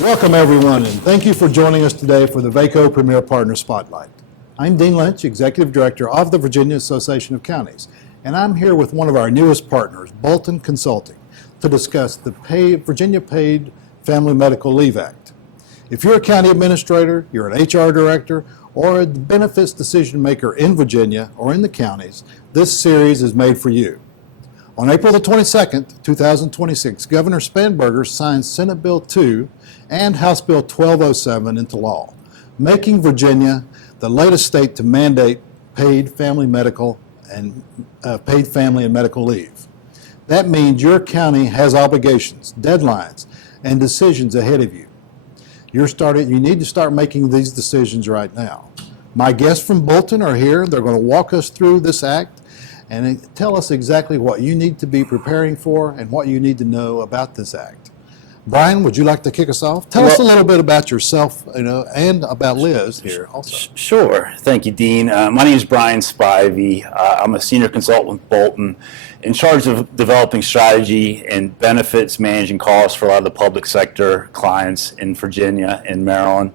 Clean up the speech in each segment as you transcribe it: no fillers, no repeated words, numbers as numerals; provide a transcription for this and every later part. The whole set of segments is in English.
Welcome everyone, and thank you for joining us today for the VACo Premier Partner Spotlight. I'm Dean Lynch, Executive Director of the Virginia Association of Counties, and I'm here with one of our newest partners, Bolton Consulting, to discuss the Virginia Paid Family Medical Leave Act. If you're a county administrator, you're an HR director, or a benefits decision maker in Virginia or in the counties, this series is made for you. On April the 22nd, 2026, Governor Spanberger signed Senate Bill 2 and House Bill 1207 into law, making Virginia the latest state to mandate paid family and medical leave. That means your county has obligations, deadlines, and decisions ahead of you. You need to start making these decisions right now. My guests from Bolton are here. They're going to walk us through this act and tell us exactly what you need to be preparing for and what you need to know about this act. Brian, would you like to kick us off? Tell us a little bit about yourself, and about Liz here also. Sure. Thank you, Dean. My name is Brian Spivey. I'm a senior consultant with Bolton, in charge of developing strategy and benefits, managing costs for a lot of the public sector clients in Virginia and Maryland.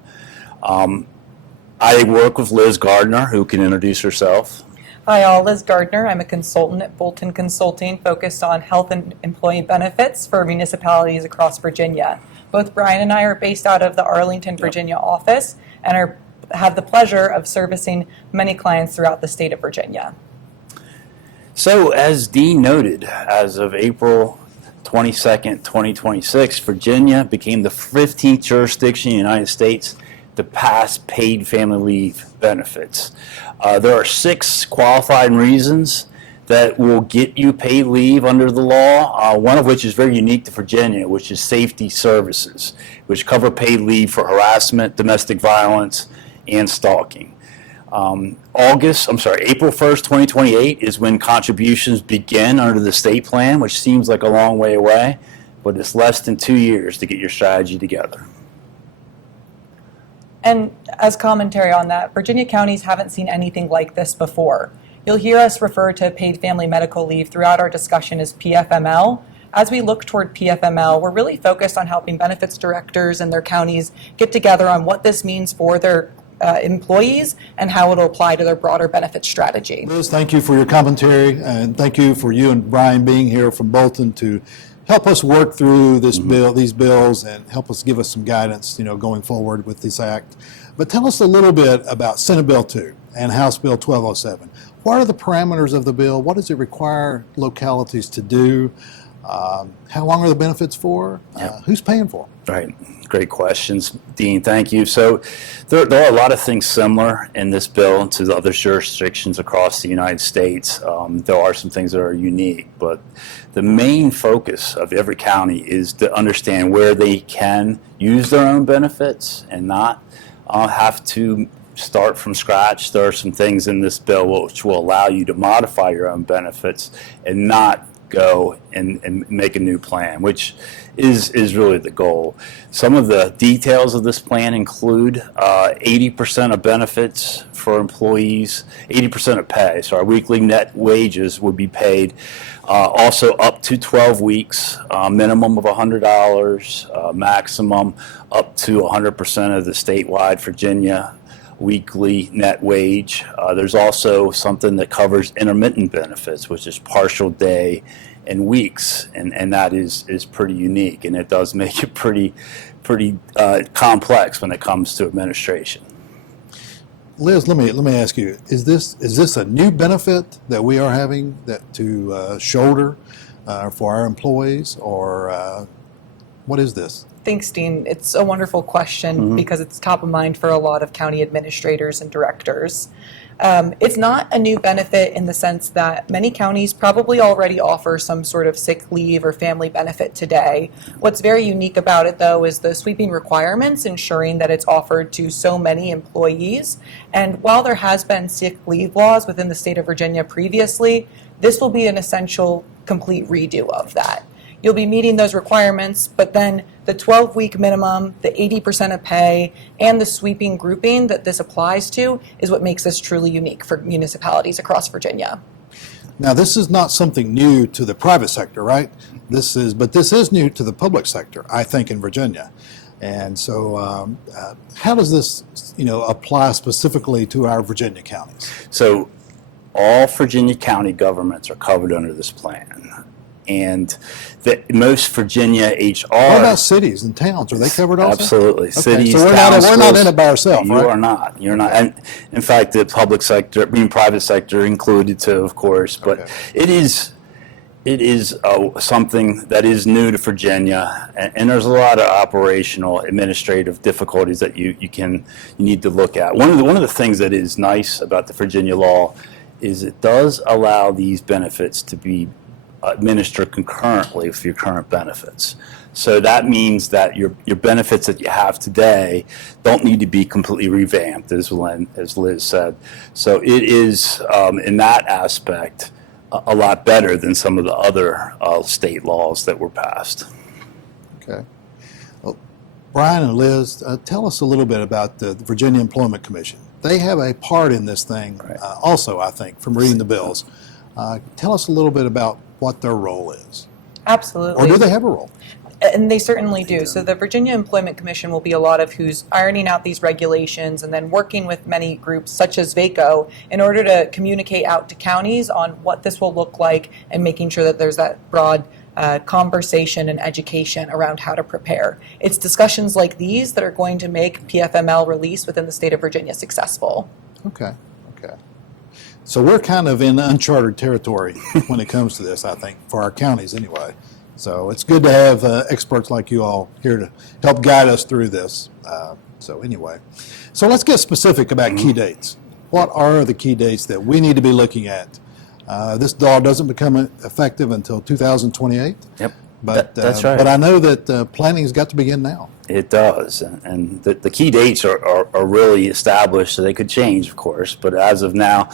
I work with Liz Gardner, who can introduce herself. Hi all, Liz Gardner. I'm a consultant at Bolton Consulting focused on health and employee benefits for municipalities across Virginia. Both Brian and I are based out of the Arlington, Virginia office and have the pleasure of servicing many clients throughout the state of Virginia. So as Dean noted, as of April 22nd, 2026, Virginia became the 15th jurisdiction in the United States to pass paid family leave benefits. There are 6 qualifying reasons that will get you paid leave under the law, one of which is very unique to Virginia, which is safety services, which cover paid leave for harassment, domestic violence, and stalking. April 1st, 2028 is when contributions begin under the state plan, which seems like a long way away, but it's less than 2 years to get your strategy together. And as commentary on that, Virginia counties haven't seen anything like this before. You'll hear us refer to paid family medical leave throughout our discussion as PFML. As we look toward PFML, we're really focused on helping benefits directors and their counties get together on what this means for their employees and how it'll apply to their broader benefit strategy. Liz, thank you for your commentary, and thank you for you and Brian being here from Bolton to help us work through these bills, and help us give us some guidance, going forward with this act. But tell us a little bit about Senate Bill 2 and House Bill 1207. What are the parameters of the bill? What does it require localities to do? How long are the benefits for? Who's paying for them? Right. Great questions, Dean. Thank you. So there are a lot of things similar in this bill to the other jurisdictions across the United States. There are some things that are unique, but the main focus of every county is to understand where they can use their own benefits and not have to start from scratch. There are some things in this bill which will allow you to modify your own benefits and not go and make a new plan, which is really the goal. Some of the details of this plan include 80% of benefits for employees, 80% of pay, so our weekly net wages would be paid, also up to 12 weeks, minimum of $100, maximum up to 100% of the statewide Virginia weekly net wage. There's also something that covers intermittent benefits, which is partial day and weeks, and that is pretty unique, and it does make it pretty complex when it comes to administration. Liz, let me ask you: Is this a new benefit that we are having to shoulder for our employees, or what is this? Thanks, Dean. It's a wonderful question because it's top of mind for a lot of county administrators and directors. It's not a new benefit in the sense that many counties probably already offer some sort of sick leave or family benefit today. What's very unique about it, though, is the sweeping requirements ensuring that it's offered to so many employees. And while there has been sick leave laws within the state of Virginia previously, this will be an essential complete redo of that. You'll be meeting those requirements, but then the 12-week minimum, the 80% of pay, and the sweeping grouping that this applies to is what makes this truly unique for municipalities across Virginia. Now, this is not something new to the private sector, right? This is new to the public sector, I think, in Virginia. And so how does this, apply specifically to our Virginia counties? So all Virginia county governments are covered under this plan. And most Virginia HR... What about cities and towns? Are they covered also? Absolutely. Okay, Cities, so we're towns, not in it by ourselves, you right? are not. You're not. And in fact, the public sector, private sector included too, of course. But Okay. it is something that is new to Virginia, and there's a lot of operational, administrative difficulties that you need to look at. One of the things that is nice about the Virginia law is it does allow these benefits to be administered concurrently with your current benefits. So that means that your benefits that you have today don't need to be completely revamped, as Liz said. So it is, in that aspect, a lot better than some of the other state laws that were passed. Okay. Well, Brian and Liz, tell us a little bit about the Virginia Employment Commission. They have a part in this thing Right. also, I think, from reading the bills. Tell us a little bit about what their role is. Absolutely. Or do they have a role? And they certainly do. So the Virginia Employment Commission will be a lot of who's ironing out these regulations and then working with many groups such as VACo in order to communicate out to counties on what this will look like and making sure that there's that broad conversation and education around how to prepare. It's discussions like these that are going to make PFML release within the state of Virginia successful. Okay. So we're kind of in uncharted territory when it comes to this, I think, for our counties anyway. So it's good to have experts like you all here to help guide us through this. So let's get specific about key dates. What are the key dates that we need to be looking at? This law doesn't become effective until 2028. Yep, But that's right. But I know that planning's got to begin now. It does, and the key dates are really established, so they could change, of course. But as of now,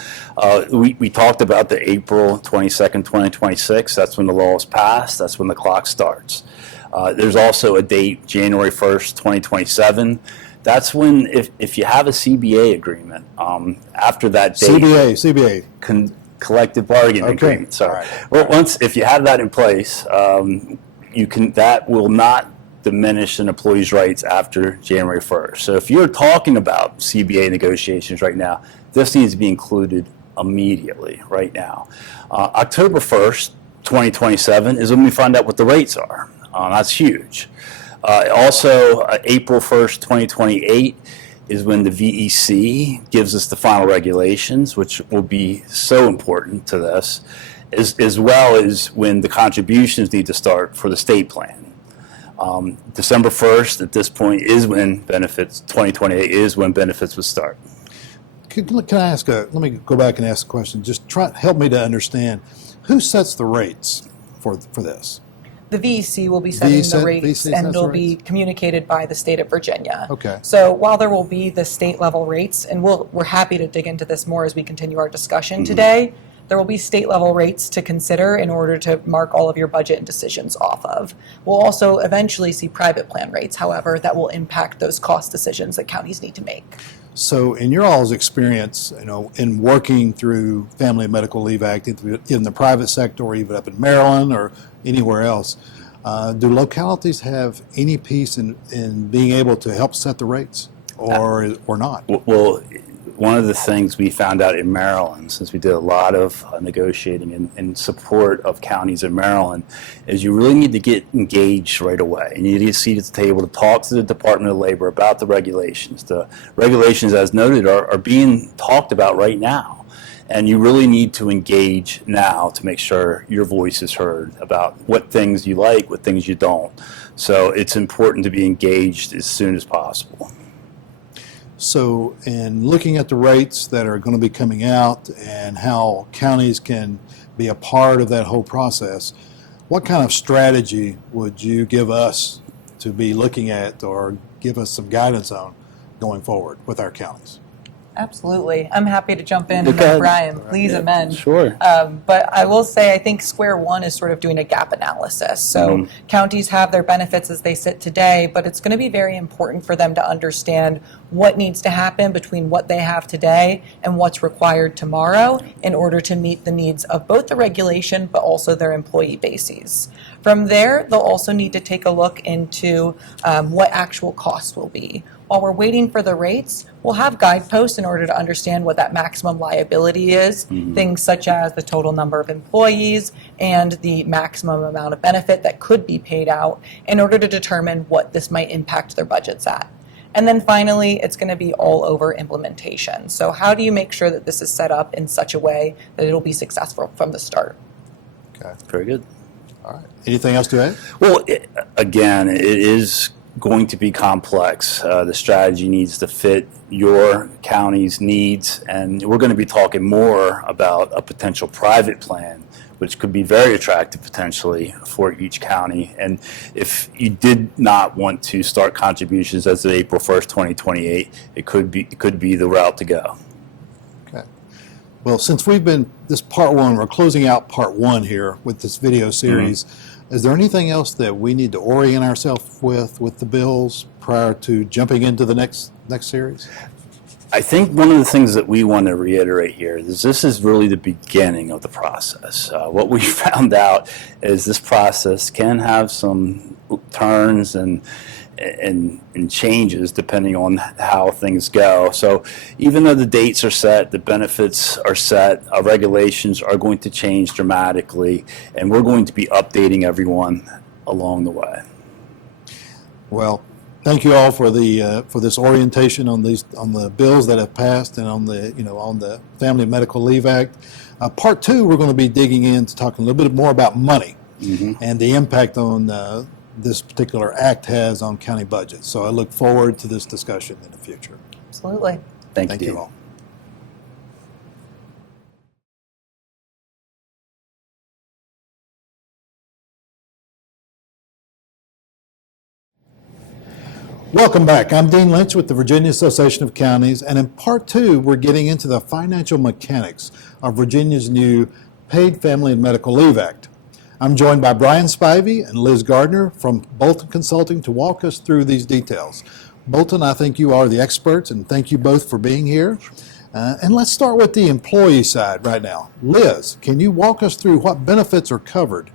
we talked about the April 22nd, 2026. That's when the law is passed. That's when the clock starts. There's also a date, January 1st, 2027. That's when, if you have a CBA agreement, after that date, CBA. Collective bargaining agreement. So, All right. Well, if you have that in place, that will not diminish an employee's rights after January 1st. So if you're talking about CBA negotiations right now, this needs to be included immediately right now. October 1st, 2027 is when we find out what the rates are. That's huge. Also, April 1st, 2028 is when the VEC gives us the final regulations, which will be so important to this, as well as when the contributions need to start for the state plan. December 1st at this point is when benefits, 2028 is when benefits would start. Can I ask let me go back and ask a question. Just help me to understand, who sets the rates for this? The VEC will be setting the rates, VEC and sets they'll the be rates? communicated by the state of Virginia. Okay. So while there will be the state level rates, and we're happy to dig into this more as we continue our discussion today, there will be state level rates to consider in order to mark all of your budget and decisions off of. We'll also eventually see private plan rates, however, that will impact those cost decisions that counties need to make. So in your all's experience, in working through Family and Medical Leave Act in the private sector or even up in Maryland or anywhere else, do localities have any piece in being able to help set the rates or not? Well, one of the things we found out in Maryland, since we did a lot of negotiating in support of counties in Maryland, is you really need to get engaged right away. You need to get a seat at the table to talk to the Department of Labor about the regulations. The regulations, as noted, are being talked about right now. And you really need to engage now to make sure your voice is heard about what things you like, what things you don't. So it's important to be engaged as soon as possible. So in looking at the rates that are going to be coming out and how counties can be a part of that whole process, what kind of strategy would you give us to be looking at or give us some guidance on going forward with our counties? Absolutely. I'm happy to jump in. Go And then ahead. Brian, please amend. Sure. But I will say, I think square one is sort of doing a gap analysis. So counties have their benefits as they sit today, but it's going to be very important for them to understand what needs to happen between what they have today and what's required tomorrow in order to meet the needs of both the regulation but also their employee bases. From there, they'll also need to take a look into what actual costs will be. While we're waiting for the rates, we'll have guideposts in order to understand what that maximum liability is, things such as the total number of employees and the maximum amount of benefit that could be paid out in order to determine what this might impact their budgets at. And then finally, it's going to be all over implementation. So how do you make sure that this is set up in such a way that it'll be successful from the start? Okay. Very good. All right. Anything else to add? Well, again, it is going to be complex. The strategy needs to fit your county's needs, and we're going to be talking more about a potential private plan, which could be very attractive potentially for each county. And if you did not want to start contributions as of April 1st, 2028, it could be the route to go. Okay. Well, since we've been this part one, we're closing out part one here with this video series. Is there anything else that we need to orient ourselves with the bills prior to jumping into the next series? I think one of the things that we want to reiterate here is this is really the beginning of the process. What we found out is this process can have some turns and changes depending on how things go. So even though the dates are set, the benefits are set, our regulations are going to change dramatically, and we're going to be updating everyone along the way. Well, thank you all for this orientation on the bills that have passed and on the Family and Medical Leave Act. Part two, we're going to be digging into talking a little bit more about money and the impact on this particular act has on county budgets. So I look forward to this discussion in the future. Absolutely. Thank you all. Welcome back. I'm Dean Lynch with the Virginia Association of Counties, and in part two, we're getting into the financial mechanics of Virginia's new Paid Family and Medical Leave Act. I'm joined by Brian Spivey and Liz Gardner from Bolton Consulting to walk us through these details. Bolton, I think you are the experts, and thank you both for being here. And let's start with the employee side right now. Liz, can you walk us through what benefits are covered,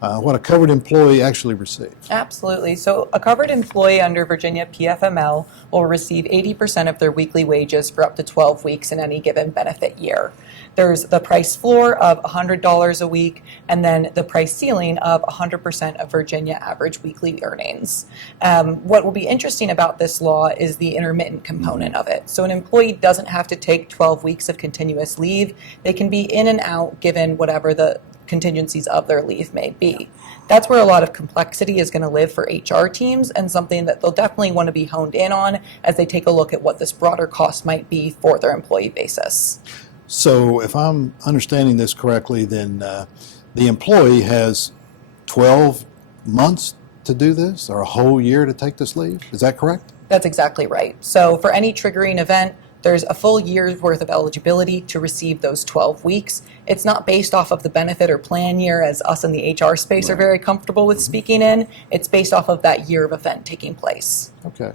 what a covered employee actually receives? Absolutely. So a covered employee under Virginia PFML will receive 80% of their weekly wages for up to 12 weeks in any given benefit year. There's the price floor of $100 a week, and then the price ceiling of 100% of Virginia average weekly earnings. What will be interesting about this law is the intermittent component of it. So an employee doesn't have to take 12 weeks of continuous leave. They can be in and out given whatever the contingencies of their leave may be. That's where a lot of complexity is going to live for HR teams, and something that they'll definitely want to be honed in on as they take a look at what this broader cost might be for their employee basis. So if I'm understanding this correctly, then the employee has 12 months to do this, or a whole year to take this leave? Is that correct? That's exactly right. So for any triggering event, there's a full year's worth of eligibility to receive those 12 weeks. It's not based off of the benefit or plan year, as us in the HR space are very comfortable with speaking in. It's based off of that year of event taking place. Okay.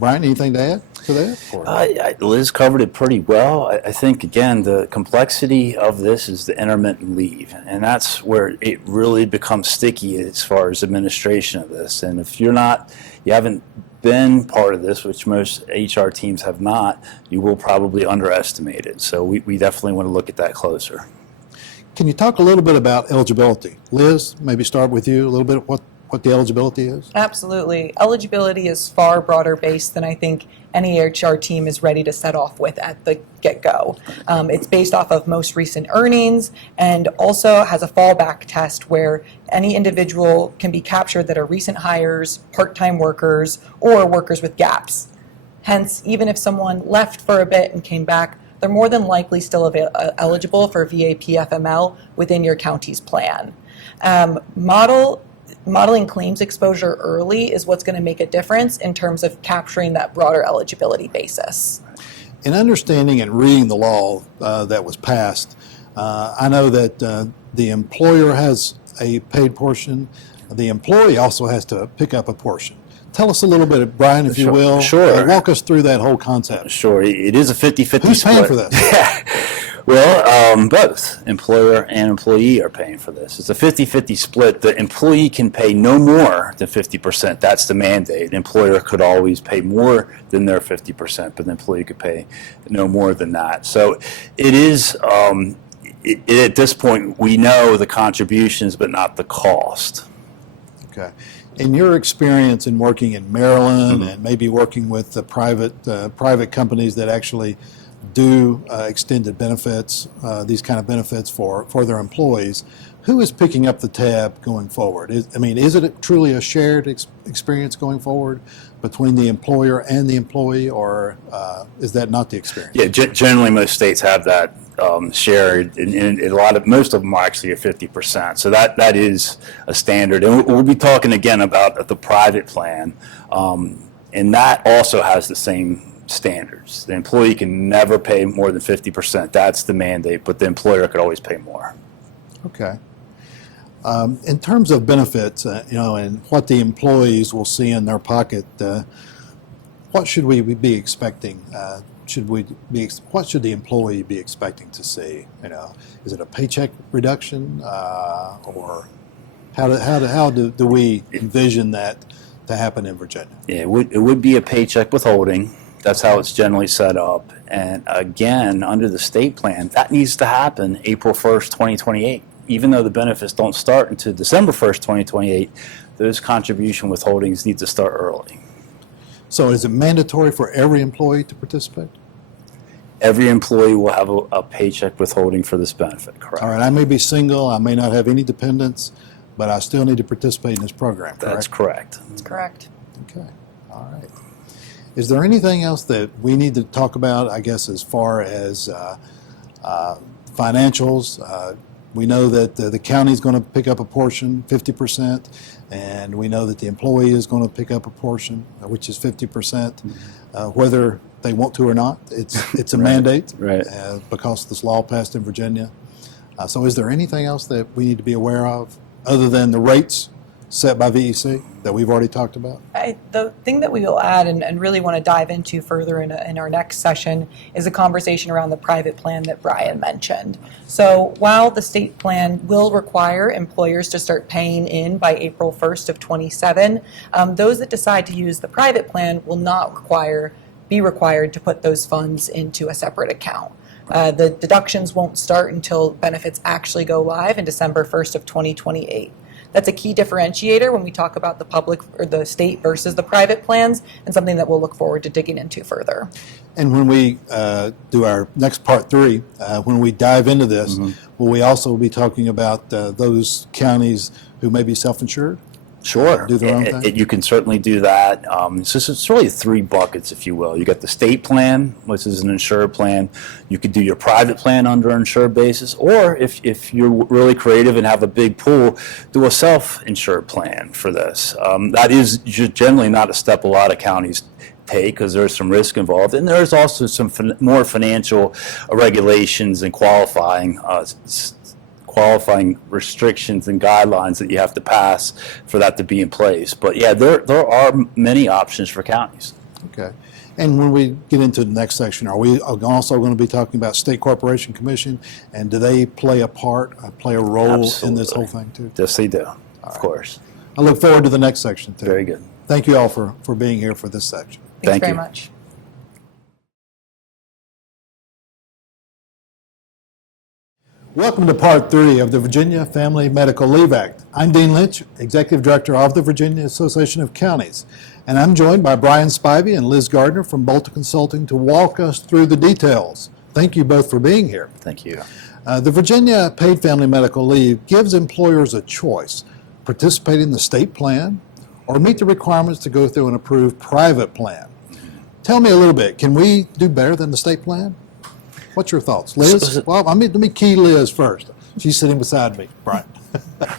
Brian, anything to add to that? Liz covered it pretty well. I think, again, the complexity of this is the intermittent leave, and that's where it really becomes sticky as far as administration of this. And if you haven't been part of this, which most HR teams have not, you will probably underestimate it. So we definitely want to look at that closer. Can you talk a little bit about eligibility? Liz, maybe start with you a little bit, what the eligibility is? Absolutely. Eligibility is far broader based than I think any HR team is ready to set off with at the get-go. It's based off of most recent earnings, and also has a fallback test where any individual can be captured that are recent hires, part-time workers, or workers with gaps. Hence, even if someone left for a bit and came back, they're more than likely still eligible for VA-PFML within your county's plan. Modeling claims exposure early is what's going to make a difference in terms of capturing that broader eligibility basis. In understanding and reading the law that was passed, I know that the employer has a paid portion. The employee also has to pick up a portion. Tell us a little bit, Brian, if you will. Sure. Walk us through that whole concept. Sure. It is a 50-50 split. Who's paying for this? Both employer and employee are paying for this. It's a 50-50 split. The employee can pay no more than 50%. That's the mandate. The employer could always pay more than their 50%, but the employee could pay no more than that. So it is, at this point, we know the contributions, but not the cost. Okay. In your experience in working in Maryland and maybe working with the private companies that actually do extended benefits, these kind of benefits for their employees, who is picking up the tab going forward? Is it truly a shared experience going forward between the employer and the employee, or is that not the experience? Yeah, generally most states have that shared, and most of them are actually at 50%. So that is a standard, and we'll be talking again about the private plan, and that also has the same standards. The employee can never pay more than 50%. That's the mandate, but the employer could always pay more. Okay. In terms of benefits, and what the employees will see in their pocket, what should we be expecting? What should the employee be expecting to see? Is it a paycheck reduction, or how do we envision that to happen in Virginia? Yeah, it would be a paycheck withholding. That's how it's generally set up. And again, under the state plan, that needs to happen April 1st, 2028. Even though the benefits don't start until December 1st, 2028, those contribution withholdings need to start early. So is it mandatory for every employee to participate? Every employee will have a paycheck withholding for this benefit, correct? All right, I may be single, I may not have any dependents, but I still need to participate in this program, correct? That's correct. That's correct. Okay, all right. Is there anything else that we need to talk about, I guess, as far as financials? We know that the county is going to pick up a portion, 50%, and we know that the employee is going to pick up a portion, which is 50%, whether they want to or not. It's a Right. mandate, Right. Because this law passed in Virginia. So is there anything else that we need to be aware of other than the rates set by VEC that we've already talked about? The thing that we will add and really want to dive into further in our next session is a conversation around the private plan that Brian mentioned. So while the state plan will require employers to start paying in by April 1st of 27, those that decide to use the private plan will not be required to put those funds into a separate account. The deductions won't start until benefits actually go live in December 1st of 2028. That's a key differentiator when we talk about the public or the state versus the private plans, and something that we'll look forward to digging into further. And when we do our next part 3, when we dive into this, will we also be talking about those counties who may be self-insured? Sure. Do their own thing? You can certainly do that. So it's really 3 buckets, if you will. You got the state plan, which is an insured plan. You could do your private plan under an insured basis, or if you're really creative and have a big pool, do a self-insured plan for this. That is generally not a step a lot of counties take because there's some risk involved, and there's also some more financial regulations and qualifying restrictions and guidelines that you have to pass for that to be in place. But yeah, there are many options for counties. Okay. And when we get into the next section, are we also going to be talking about State Corporation Commission, and do they play a role in this whole thing too? Yes, they do, of course. I look forward to the next section too. Very good. Thank you all for being here for this section. Thanks Thank very you. much. Welcome to Part 3 of the Virginia Family Medical Leave Act. I'm Dean Lynch, Executive Director of the Virginia Association of Counties, and I'm joined by Brian Spivey and Liz Gardner from Bolton Consulting to walk us through the details. Thank you both for being here. Thank you. The Virginia Paid Family Medical Leave gives employers a choice: participate in the state plan or meet the requirements to go through an approved private plan. Tell me a little bit, can we do better than the state plan? What's your thoughts? Liz? Well, let me key Liz first. She's sitting beside me. Brian.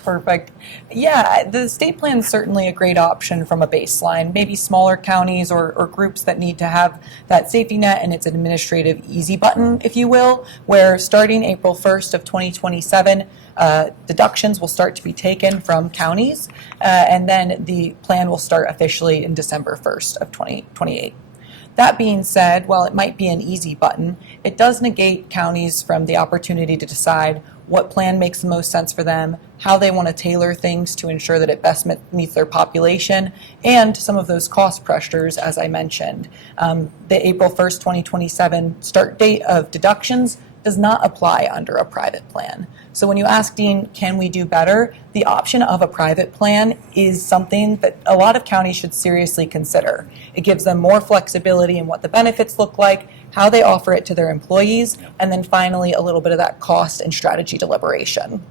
Perfect. Yeah, the state plan is certainly a great option from a baseline. Maybe smaller counties or groups that need to have that safety net and its administrative easy button, if you will, where starting April 1st of 2027, deductions will start to be taken from counties, and then the plan will start officially in December 1st of 2028. That being said, while it might be an easy button, it does negate counties from the opportunity to decide what plan makes the most sense for them, how they want to tailor things to ensure that it best meets their population, and some of those cost pressures, as I mentioned. The April 1st, 2027 start date of deductions does not apply under a private plan. So when you ask, Dean, can we do better? The option of a private plan is something that a lot of counties should seriously consider. It gives them more flexibility in what the benefits look like, how they offer it to their employees, and then finally a little bit of that cost and strategy deliberation.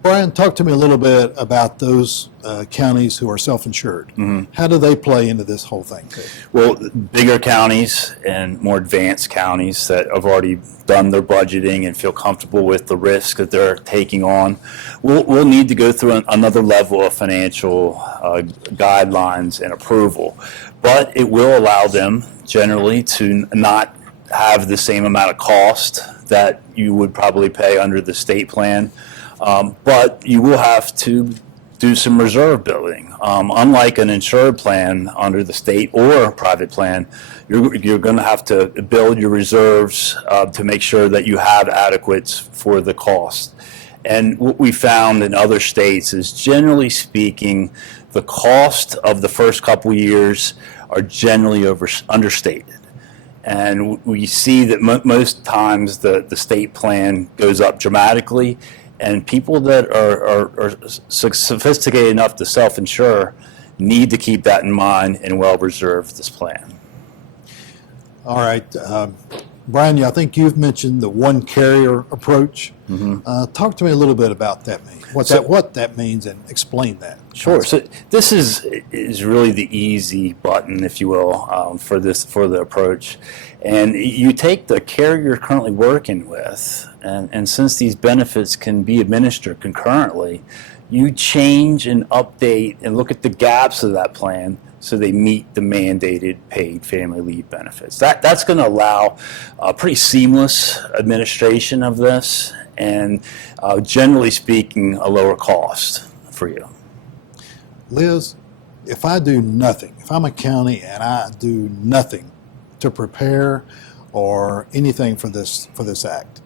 Brian, talk to me a little bit about those counties who are self-insured. How do they play into this whole thing, too? Well, bigger counties and more advanced counties that have already done their budgeting and feel comfortable with the risk that they're taking on will need to go through another level of financial guidelines and approval. But it will allow them generally to not have the same amount of cost that you would probably pay under the state plan. But you will have to do some reserve building. Unlike an insured plan under the state or private plan, you're going to have to build your reserves to make sure that you have adequate for the cost. And what we found in other states is, generally speaking, the cost of the first couple years are generally understated. And we see that most times the state plan goes up dramatically, and people that are sophisticated enough to self-insure need to keep that in mind and well reserve this plan. All right. Brian, I think you've mentioned the one carrier approach. Talk to me a little bit about that mean. What that means, and explain that. Sure. So this is really the easy button, if you will, for the approach. And you take the carrier you're currently working with, and since these benefits can be administered concurrently, you change and update and look at the gaps of that plan so they meet the mandated paid family leave benefits. That's going to allow a pretty seamless administration of this, and generally speaking, a lower cost for you. Liz, if I do nothing, if I'm a county and I do nothing to prepare or anything for this act,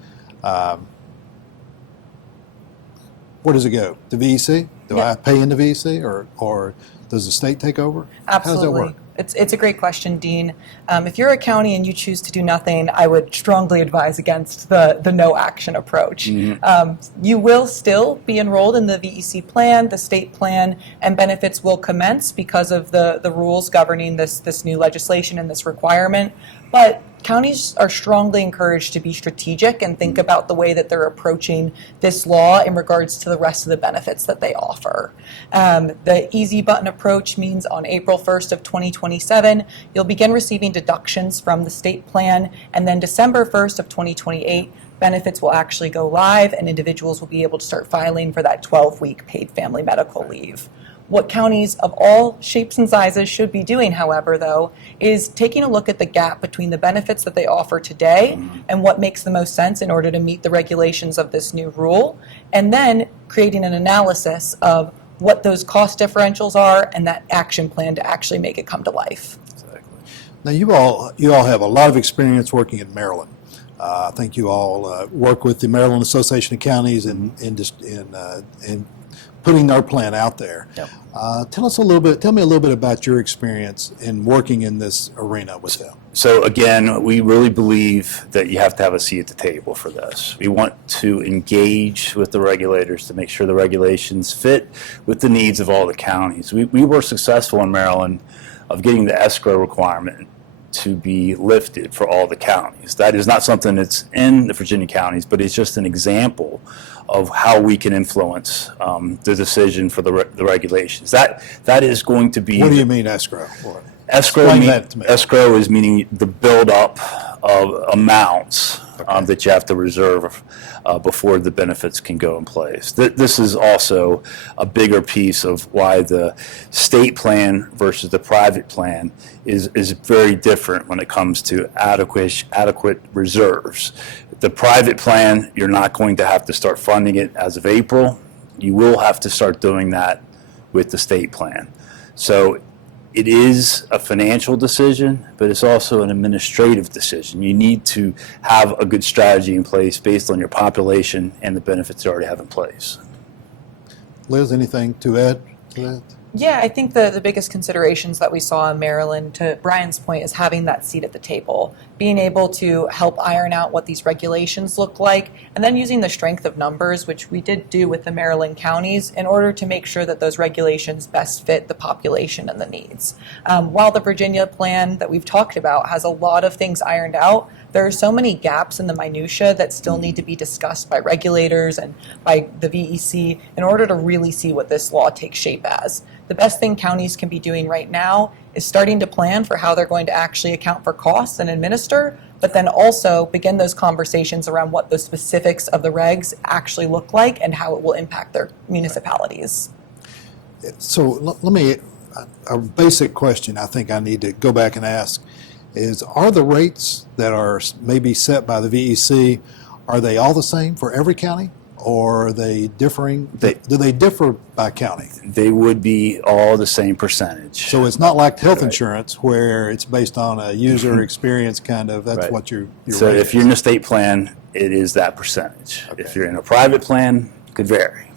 where does it go? The VEC? Do I pay into VEC, or does the state take over? Absolutely. How does that work? It's a great question, Dean. If you're a county and you choose to do nothing, I would strongly advise against the no action approach. You will still be enrolled in the VEC plan, the state plan, and benefits will commence because of the rules governing this new legislation and this requirement. But counties are strongly encouraged to be strategic and think about the way that they're approaching this law in regards to the rest of the benefits that they offer. The easy button approach means on April 1st of 2027, you'll begin receiving deductions from the state plan, and then December 1st of 2028, benefits will actually go live and individuals will be able to start filing for that 12-week paid family medical leave. What counties of all shapes and sizes should be doing, however, though, is taking a look at the gap between the benefits that they offer today and what makes the most sense in order to meet the regulations of this new rule, and then creating an analysis of what those cost differentials are and that action plan to actually make it come to life. Exactly. Now, you all have a lot of experience working in Maryland. I think you all work with the Maryland Association of Counties in putting our plan out there. Yep. Tell me a little bit about your experience in working in this arena with them. So again, we really believe that you have to have a seat at the table for this. We want to engage with the regulators to make sure the regulations fit with the needs of all the counties. We were successful in Maryland of getting the escrow requirement to be lifted for all the counties. That is not something that's in the Virginia counties, but it's just an example of how we can influence the decision for the regulations. That is going to be. What do you mean escrow? Escrow is meaning the buildup of amounts that you have to reserve before the benefits can go in place. This is also a bigger piece of why the state plan versus the private plan is very different when it comes to adequate reserves. The private plan, you're not going to have to start funding it as of April. You will have to start doing that with the state plan. So it is a financial decision, but it's also an administrative decision. You need to have a good strategy in place based on your population and the benefits you already have in place. Liz, anything to add to that? Yeah, I think the biggest considerations that we saw in Maryland, to Brian's point, is having that seat at the table, being able to help iron out what these regulations look like, and then using the strength of numbers, which we did do with the Maryland counties, in order to make sure that those regulations best fit the population and the needs. While the Virginia plan that we've talked about has a lot of things ironed out, there are so many gaps in the minutia that still need to be discussed by regulators and by the VEC in order to really see what this law takes shape as. The best thing counties can be doing right now is starting to plan for how they're going to actually account for costs and administer, but then also begin those conversations around what the specifics of the regs actually look like and how it will impact their municipalities. So let me, a basic question I think I need to go back and ask is, are the rates that are maybe set by the VEC, are they all the same for every county? Or are they differing? Do they differ by county? They would be all the same percentage. So it's not like health insurance where it's based on a user experience kind of, that's Right. what your So rate if you're in a state plan, it is that percentage. Okay. If you're in a private plan, it could vary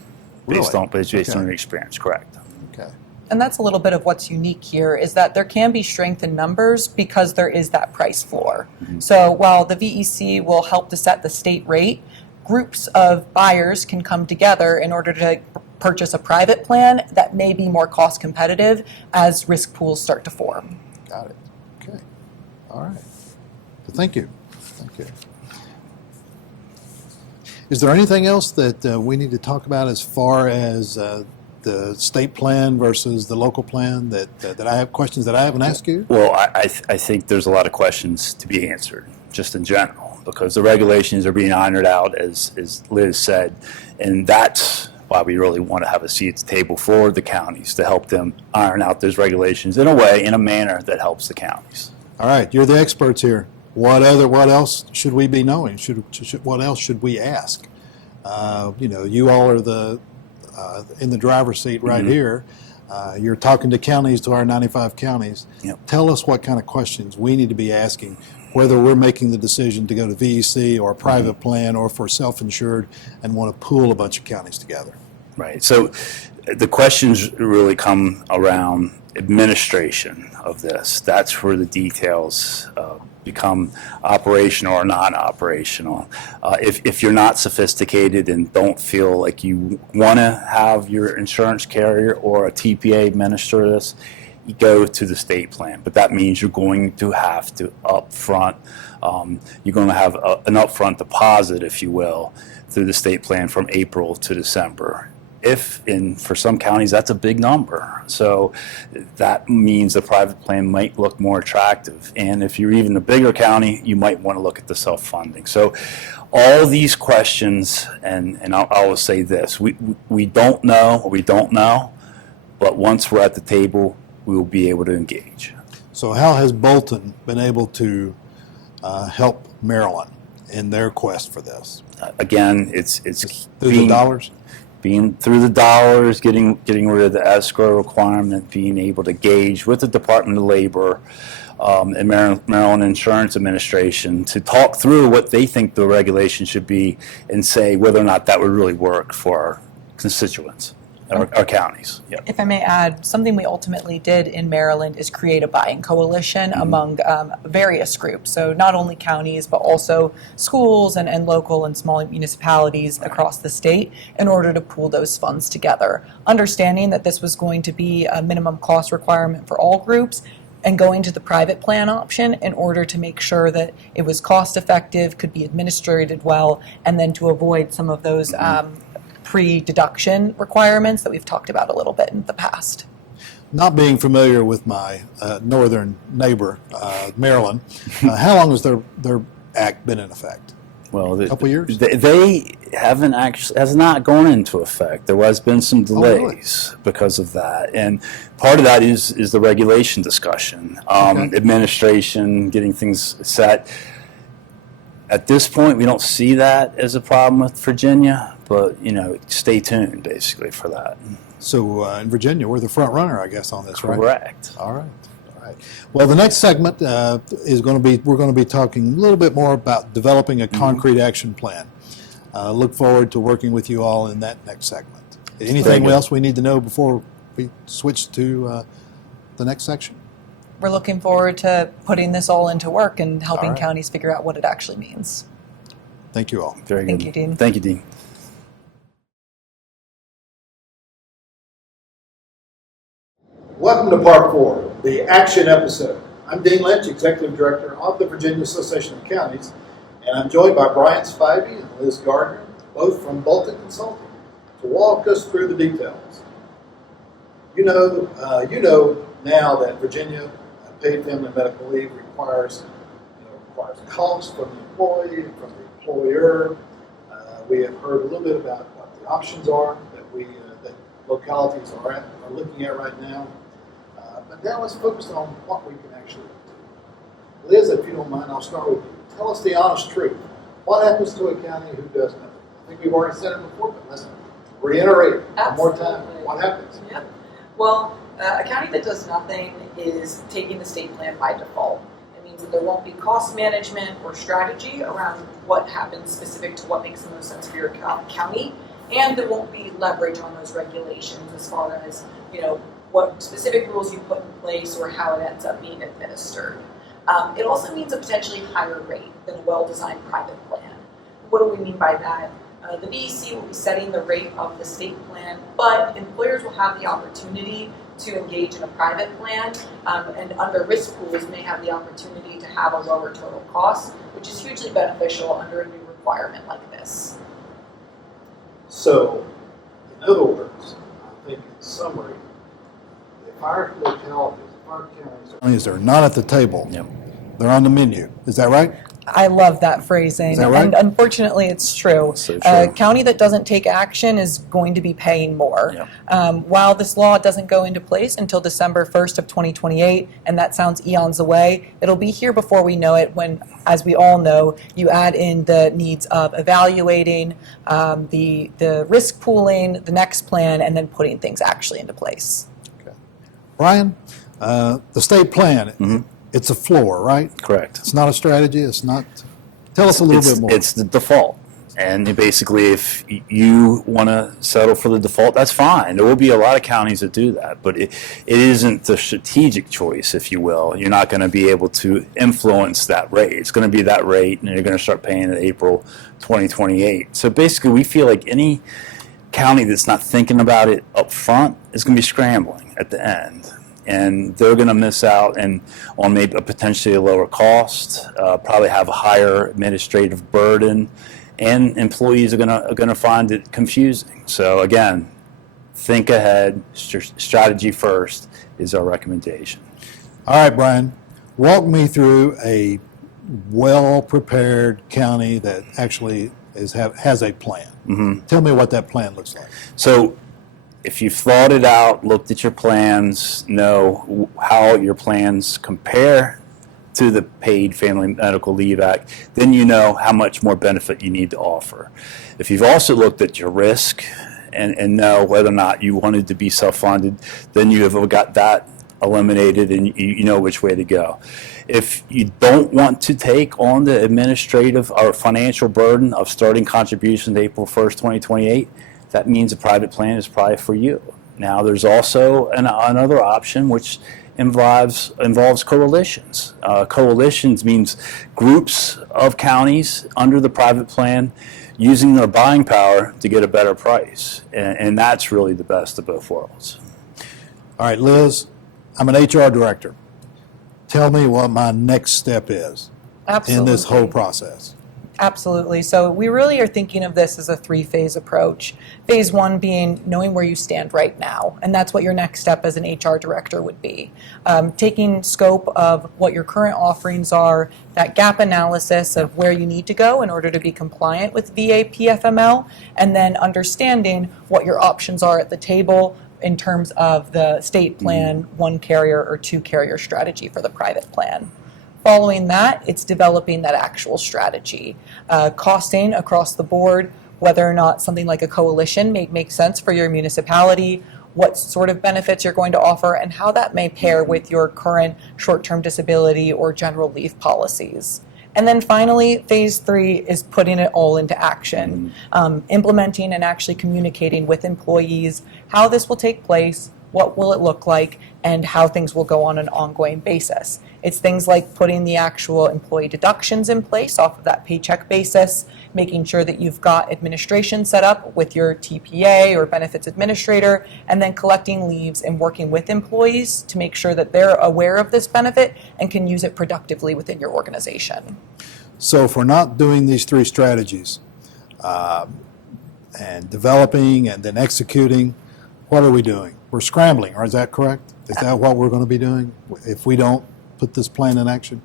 based Really? on based on Okay. your experience, correct? Okay. And that's a little bit of what's unique here, is that there can be strength in numbers because there is that price floor. So while the VEC will help to set the state rate, groups of buyers can come together in order to purchase a private plan that may be more cost competitive as risk pools start to form. Got it. Okay. All right. So thank you. Thank you. Is there anything else that we need to talk about as far as the state plan versus the local plan that I have questions that I haven't asked you? Well, I think there's a lot of questions to be answered, just in general, because the regulations are being ironed out, as Liz said, and that's why we really want to have a seat at the table for the counties to help them iron out those regulations in a manner that helps the counties. All right. You're the experts here. What else should we be knowing? What else should we ask? You all are in the driver's seat right here. You're talking to counties, to our 95 counties. Yep. Tell us what kind of questions we need to be asking, whether we're making the decision to go to VEC or a private plan or for self-insured and want to pool a bunch of counties together. Right. So the questions really come around administration of this. That's where the details become operational or non-operational. If you're not sophisticated and don't feel like you want to have your insurance carrier or a TPA administer this, you go to the state plan. But that means you're going to have to upfront, you're going to have an upfront deposit, if you will, through the state plan from April to December. For some counties, that's a big number. So that means the private plan might look more attractive. And if you're even a bigger county, you might want to look at the self-funding. So all these questions, and I will say this, we don't know, but once we're at the table, we will be able to engage. So how has Bolton been able to help Maryland in their quest for this? Again, it's Through the dollars? Being through the dollars, getting rid of the escrow requirement, being able to gauge with the Department of Labor and Maryland Insurance Administration to talk through what they think the regulation should be and say whether or not that would really work for our constituents, our counties. Yep. If I may add, something we ultimately did in Maryland is create a buying coalition among various groups. So not only counties, but also schools and local and small municipalities across the state in order to pool those funds together. Understanding that this was going to be a minimum cost requirement for all groups, and going to the private plan option in order to make sure that it was cost effective, could be administered well, and then to avoid some of those pre-deduction requirements that we've talked about a little bit in the past. Not being familiar with my northern neighbor, Maryland, how long has their act been in effect? Well, A couple years? They haven't actually, has not gone into effect. There has been some delays because of that, and part of that is the regulation discussion, administration, getting things set. At this point, we don't see that as a problem with Virginia, but stay tuned basically for that. So in Virginia, we're the front runner, I guess, on this, right? Correct. All right. All right. Well, the next segment is going to be, we're going to be talking a little bit more about developing a concrete action plan. Look forward to working with you all in that next segment. Anything else we need to know before we switch to the next section? We're looking forward to putting this all into work and helping All right. counties figure out what it actually means. Thank you all. Very good. Thank you, Dean. Thank you, Dean. Welcome to Part 4, the action episode. I'm Dean Lynch, Executive Director of the Virginia Association of Counties, and I'm joined by Brian Spivey and Liz Gardner, both from Bolton Consulting, to walk us through the details. You know now that Virginia paid family medical leave requires cost from the employee and from the employer. We have heard a little bit about what the options are that localities are looking at right now. But now let's focus on what we can actually do. Liz, if you don't mind, I'll start with you. Tell us the honest truth. What happens to a county who does nothing? I think we've already said it before, but let's reiterate it one more time. What happens? Yep. Well, a county that does nothing is taking the state plan by default. It means that there won't be cost management or strategy around what happens specific to what makes the most sense for your county, and there won't be leverage on those regulations as far as, what specific rules you put in place or how it ends up being administered. It also means a potentially higher rate than a well-designed private plan. What do we mean by that? The VAC will be setting the rate of the state plan, but employers will have the opportunity to engage in a private plan, and under risk pools may have the opportunity to have a lower total cost, which is hugely beneficial under a new requirement like this. So, in other words, I think in summary, if our localities, if our counties are not at the table, Yep. they're on the menu. Is that right? I love that phrasing. Is that right? And unfortunately, it's true. So A true. county that doesn't take action is going to be paying more. Yeah. While this law doesn't go into place until December 1st of 2028, and that sounds eons away, it'll be here before we know it when, as we all know, you add in the needs of evaluating, the risk pooling, the next plan, and then putting things actually into place. Brian, the state plan, it's a floor, right? Correct. It's not a strategy. It's not. Tell us a little bit more. It's the default. And basically, if you want to settle for the default, that's fine. There will be a lot of counties that do that, but it isn't the strategic choice, if you will. You're not going to be able to influence that rate. It's going to be that rate, and you're going to start paying in April 2028. So basically, we feel like any county that's not thinking about it up front is going to be scrambling at the end. And they're going to miss out on maybe potentially a lower cost, probably have a higher administrative burden, and employees are going to find it confusing. So again, think ahead, strategy first is our recommendation. All right, Brian, walk me through a well-prepared county that actually has a plan. Tell me what that plan looks like. So if you've thought it out, looked at your plans, know how your plans compare to the Paid Family Medical Leave Act, then you know how much more benefit you need to offer. If you've also looked at your risk and know whether or not you wanted to be self-funded, then you have got that eliminated and you know which way to go. If you don't want to take on the administrative or financial burden of starting contributions April 1st, 2028, that means a private plan is probably for you. Now, there's also another option, which involves coalitions. Coalitions means groups of counties under the private plan using their buying power to get a better price. And that's really the best of both worlds. All right, Liz, I'm an HR director. Tell me what my next step is in this whole process. Absolutely. So we really are thinking of this as a three-phase approach. Phase one being knowing where you stand right now, and that's what your next step as an HR director would be. Taking scope of what your current offerings are, that gap analysis of where you need to go in order to be compliant with VA PFML, and then understanding what your options are at the table in terms of the state plan, one carrier or two carrier strategy for the private plan. Following that, it's developing that actual strategy, costing across the board, whether or not something like a coalition may make sense for your municipality, what sort of benefits you're going to offer, and how that may pair with your current short-term disability or general leave policies. And then finally, phase 3 is putting it all into action, implementing and actually communicating with employees how this will take place, what will it look like, and how things will go on an ongoing basis. It's things like putting the actual employee deductions in place off of that paycheck basis, making sure that you've got administration set up with your TPA or benefits administrator, and then collecting leaves and working with employees to make sure that they're aware of this benefit and can use it productively within your organization. So if we're not doing these 3 strategies, and developing and then executing, what are we doing? We're scrambling, or is that correct? Is that what we're going to be doing if we don't put this plan in action?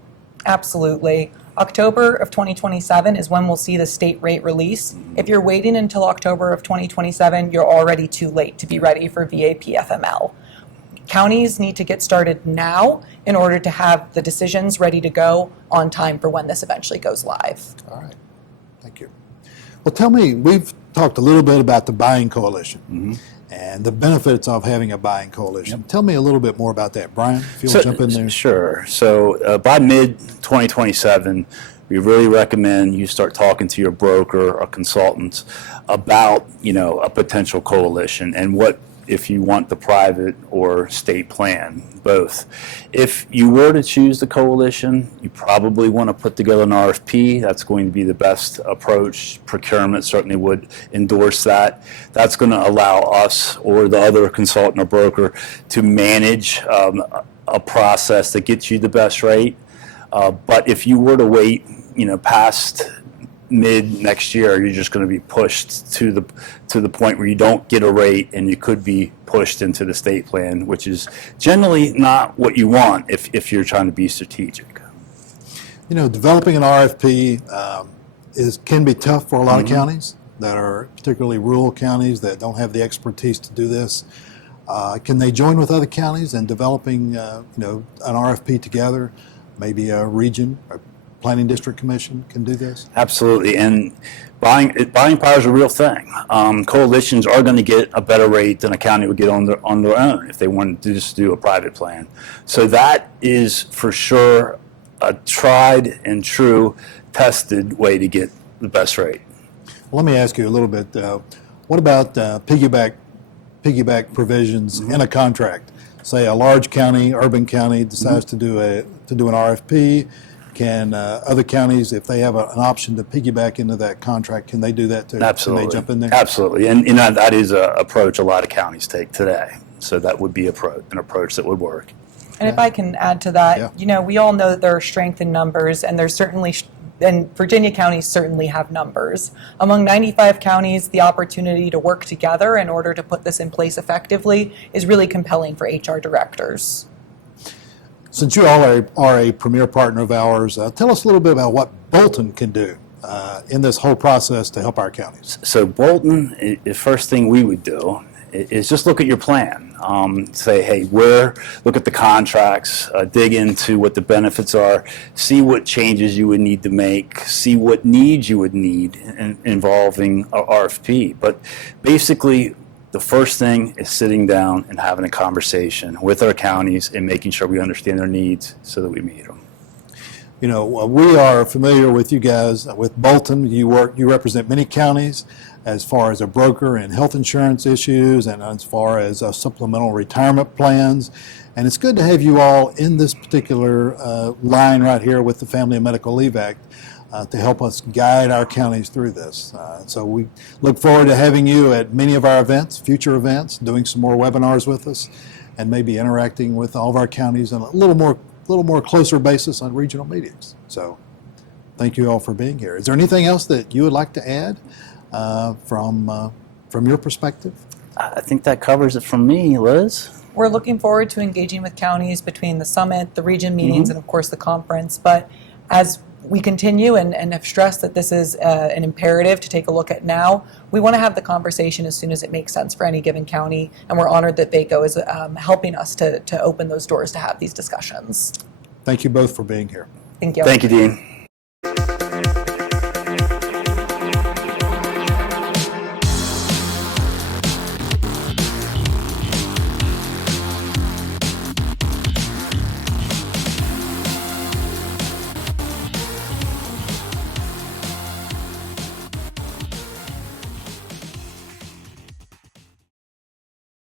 Absolutely. October of 2027 is when we'll see the state rate release. If you're waiting until October of 2027, you're already too late to be ready for VA PFML. Counties need to get started now in order to have the decisions ready to go on time for when this eventually goes live. All right. Thank you. Well, tell me, we've talked a little bit about the buying coalition and the benefits of having a buying coalition. Tell me a little bit more about that. Brian, if you'll jump in there. Sure. So by mid-2027, we really recommend you start talking to your broker or consultants about, a potential coalition and what, if you want the private or state plan, both. If you were to choose the coalition, you probably want to put together an RFP. That's going to be the best approach. Procurement certainly would endorse that. That's going to allow us or the other consultant or broker to manage a process that gets you the best rate. But if you were to wait, past mid next year, you're just going to be pushed to the point where you don't get a rate, and you could be pushed into the state plan, which is generally not what you want if you're trying to be strategic. Developing an RFP can be tough for a lot of counties that are particularly rural counties that don't have the expertise to do this. Can they join with other counties in developing an RFP together? Maybe a region, a planning district commission can do this? Absolutely, and buying power is a real thing. Coalitions are going to get a better rate than a county would get on their own if they wanted to just do a private plan. So that is for sure a tried and true, tested way to get the best rate. Well, let me ask you a little bit. What about piggyback provisions in a contract? Say a large county, urban county decides to do an RFP. Can other counties, if they have an option to piggyback into that contract, can they do that too? Absolutely. Can they jump in there? Absolutely. And that is an approach a lot of counties take today. So that would be an approach that would work. And if I can add to that, we all know that there are strength in numbers, and there's certainly, and Virginia counties certainly have numbers. Among 95 counties, the opportunity to work together in order to put this in place effectively is really compelling for HR directors. Since you all are a premier partner of ours, tell us a little bit about what Bolton can do in this whole process to help our counties. So Bolton, the first thing we would do is just look at your plan. Say, hey, look at the contracts, dig into what the benefits are, see what changes you would need to make, see what needs you would need involving a RFP. But basically, the first thing is sitting down and having a conversation with our counties and making sure we understand their needs so that we meet them. We are familiar with you guys, with Bolton. You represent many counties as far as a broker in health insurance issues and as far as supplemental retirement plans. And it's good to have you all in this particular line right here with the Family and Medical Leave Act to help us guide our counties through this. So we look forward to having you at many of our events, future events, doing some more webinars with us, and maybe interacting with all of our counties on a little more closer basis on regional meetings. So thank you all for being here. Is there anything else that you would like to add from your perspective? I think that covers it from me, Liz. We're looking forward to engaging with counties between the summit, the region meetings, and of course the conference. But as we continue and have stressed that this is an imperative to take a look at now, we want to have the conversation as soon as it makes sense for any given county, and we're honored that VACo is helping us to open those doors to have these discussions. Thank you both for being here. Thank you. Thank you, Dean.